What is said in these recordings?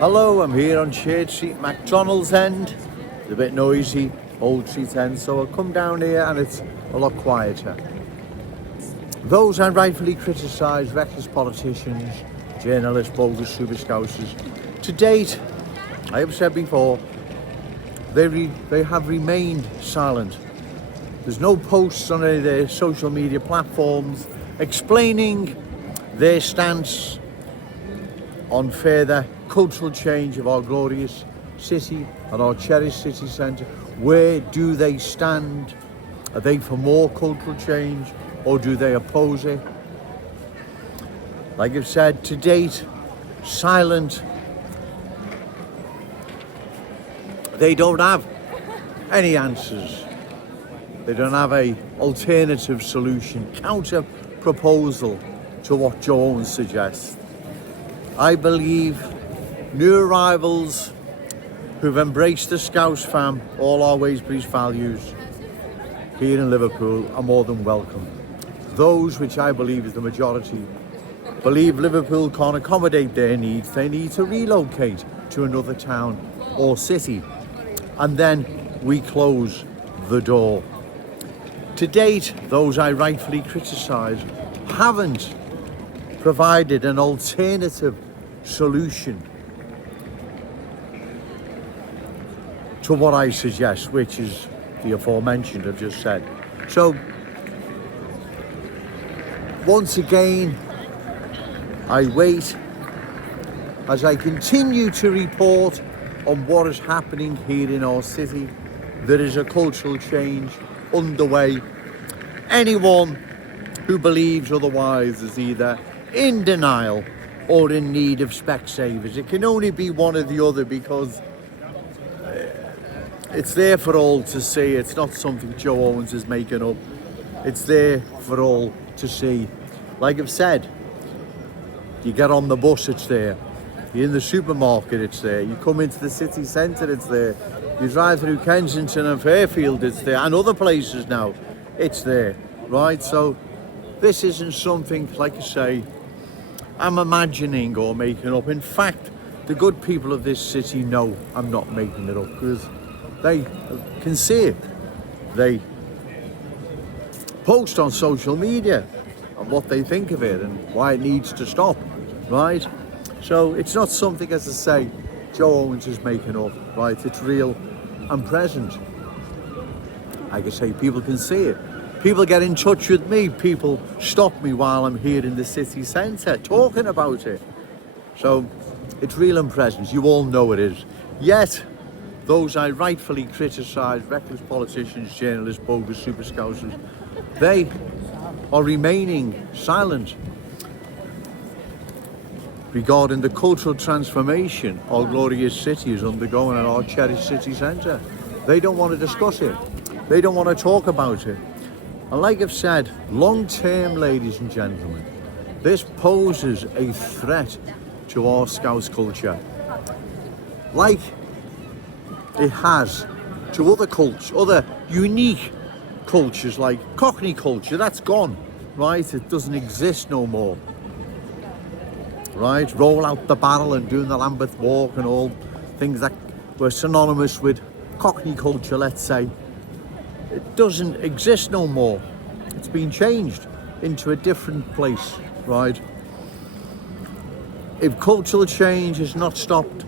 Hello, I'm here on Shade Street, McDonald's end. It's a bit noisy, Old Street end, so I'll come down here and it's a lot quieter. Those I rightfully criticise, reckless politicians, journalists, bogus super Scousers. To date, I have said before, they have remained silent. There's no posts on any of their social media platforms explaining their stance on further cultural change of our glorious city and our cherished city centre. Where do they stand? Are they for more cultural change or do they oppose it? Like I've said, to date, silent. They don't have any answers. They don't have a alternative solution, counter proposal to what Joe Owens suggests. I believe new arrivals who've embraced the Scouse fam, all our Waysbury's values here in Liverpool are more than welcome. Those, which I believe is the majority, believe Liverpool can't accommodate their needs. They need to relocate to another town or city, and then we close the door. To date, those I rightfully criticise haven't provided an alternative solution to what I suggest, which is the aforementioned I've just said. So, once again, I wait as I continue to report on what is happening here in our city. There is a cultural change underway. Anyone who believes otherwise is either in denial or in need of Specsavers. It can only be one or the other, because it's there for all to see. It's not something Joe Owens is making up. It's there for all to see. Like I've said, you get on the bus, it's there. You're in the supermarket, it's there. You come into the city centre, it's there. You drive through Kensington and Fairfield, it's there. And other places now, it's there, right? So this isn't something, like I say, I'm imagining or making up. In fact, the good people of this city know I'm not making it up, because they can see it. They post on social media on what they think of it and why it needs to stop, right? So it's not something, as I say, Joe Owens is making up, right? It's real and present. Like I say, people can see it. People get in touch with me. People stop me while I'm here in the city centre talking about it. So it's real and present. You all know it is. Yet, those I rightfully criticise, reckless politicians, journalists, bogus super Scousers, they are remaining silent regarding the cultural transformation our glorious city is undergoing in our cherished city centre. They don't want to discuss it. They don't want to talk about it. And like I've said, long term, ladies and gentlemen, this poses a threat to our Scouse culture, like it has to other cultures, other unique cultures like Cockney culture. That's gone, right? It doesn't exist no more, right? Roll out the barrel and doing the Lambeth walk and all things that were synonymous with Cockney culture, let's say. It doesn't exist no more. It's been changed into a different place, right? If cultural change is not stopped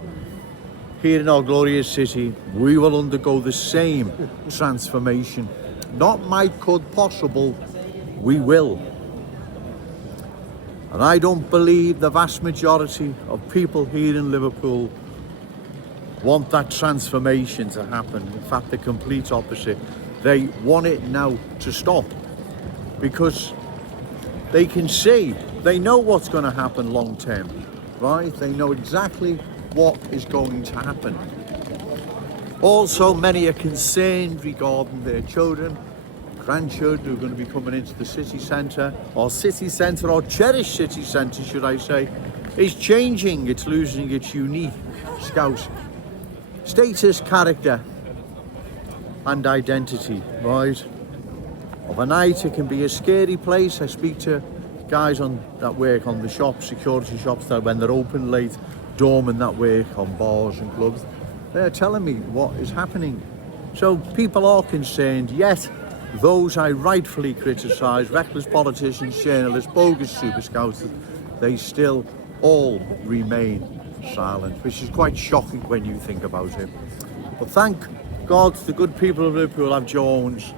here in our glorious city, we will undergo the same transformation. Not might, could, possible, we will. And I don't believe the vast majority of people here in Liverpool want that transformation to happen. In fact, the complete opposite. They want it now to stop, because they can see, they know what's going to happen long term, right? They know exactly what is going to happen. Also, many are concerned regarding their children, grandchildren who are going to be coming into the city centre. Our cherished city centre, should I say, is changing. It's losing its unique Scouse status, character and identity, right? Of a night it can be a scary place. I speak to guys that work on the shops, security shops, that when they're open late, doormen that work on bars and clubs. They're telling me what is happening. So people are concerned, yet those I rightfully criticise, reckless politicians, journalists, bogus super scousers, they still all remain silent, which is quite shocking when you think about it. But thank God the good people of Liverpool have Jones.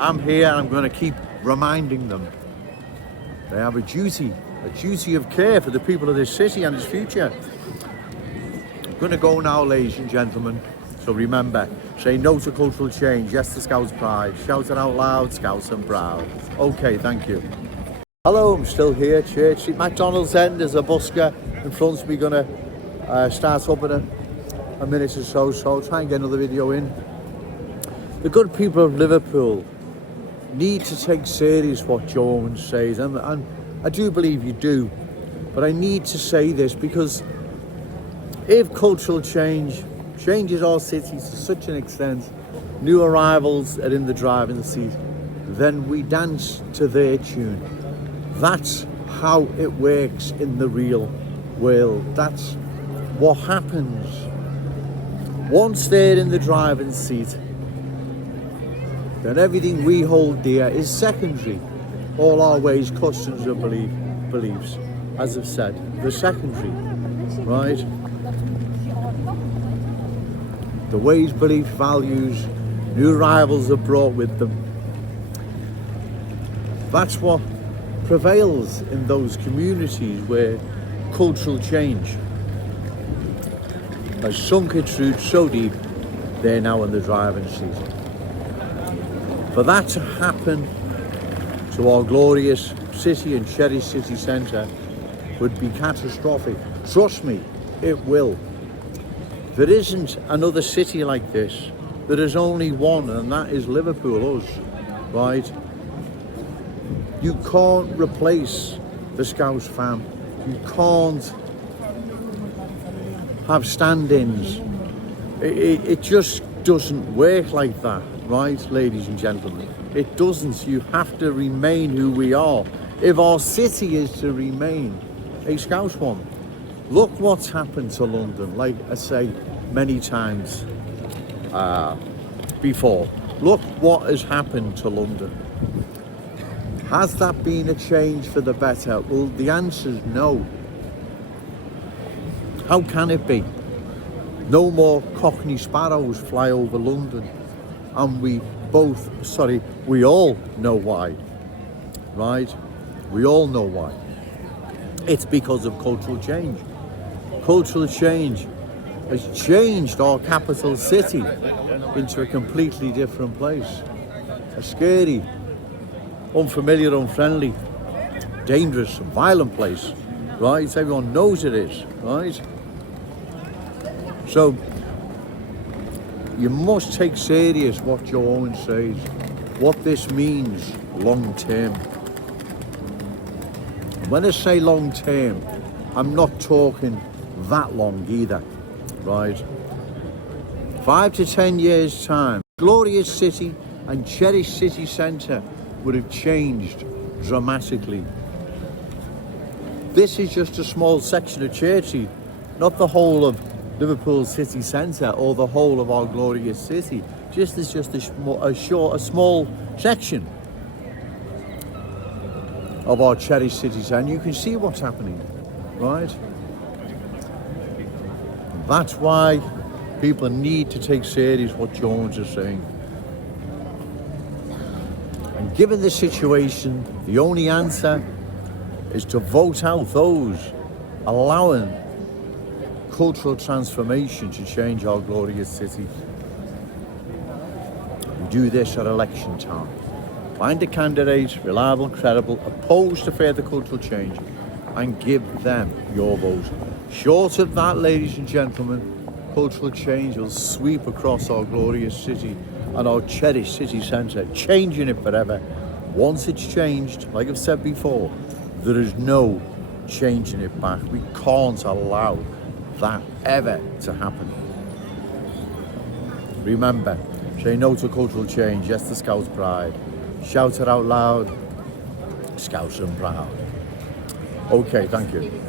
I'm here and I'm going to keep reminding them. They have a duty of care for the people of this city and its future. I'm going to go now, ladies and gentlemen. So remember, say no to cultural change, yes to Scouse pride. Shout it out loud, Scouse and proud. Okay, thank you. Hello, I'm still here, Church Street, McDonald's End. There's a busker in front of me, gonna start up in a minute or so, so I'll try and get another video in. The good people of Liverpool need to take serious what Jones says, and I do believe you do, but I need to say this because if cultural change changes our city to such an extent, new arrivals are in the driving seat, then we dance to their tune. That's how it works in the real world. That's what happens. Once they're in the driving seat, then everything we hold dear is secondary. All our ways, customs and beliefs, as I've said, they're secondary, right? The ways, beliefs, values, new arrivals are brought with them. That's what prevails in those communities where cultural change has sunk its roots so deep, they're now in the driving seat. For that to happen to our glorious city and cherished city centre would be catastrophic. Trust me, it will. There isn't another city like this. There is only one, and that is Liverpool, us, right? You can't replace the Scouse fam. You can't have stand-ins. It just doesn't work like that, right, ladies and gentlemen? It doesn't. You have to remain who we are. If our city is to remain a Scouse one. Look what's happened to London, like I say many times before. Look what has happened to London. Has that been a change for the better? Well, the answer is no. How can it be? No more Cockney sparrows fly over London. And we all know why, right? We all know why. It's because of cultural change. Cultural change has changed our capital city into a completely different place. A scary, unfamiliar, unfriendly, dangerous, violent place, right? Everyone knows it is, right? So, you must take serious what Joe Owen says, what this means long term. When I say long term, I'm not talking that long either, right? 5 to 10 years time, glorious city and cherished city centre would have changed dramatically. This is just a small section of Churchy, not the whole of Liverpool city centre or the whole of our glorious city. This is just a small section of our cherished city centre. You can see what's happening, right? That's why people need to take serious what Jones is saying. And given the situation, the only answer is to vote out those allowing cultural transformation to change our glorious city. We do this at election time. Find a candidate, reliable, credible, opposed to further cultural change, and give them your vote. Short of that, ladies and gentlemen, cultural change will sweep across our glorious city and our cherished city centre, changing it forever. Once it's changed, like I've said before, there is no changing it back. We can't allow that ever to happen. Remember, say no to cultural change, yes to Scouse pride. Shout it out loud, Scouse and proud. Okay, thank you.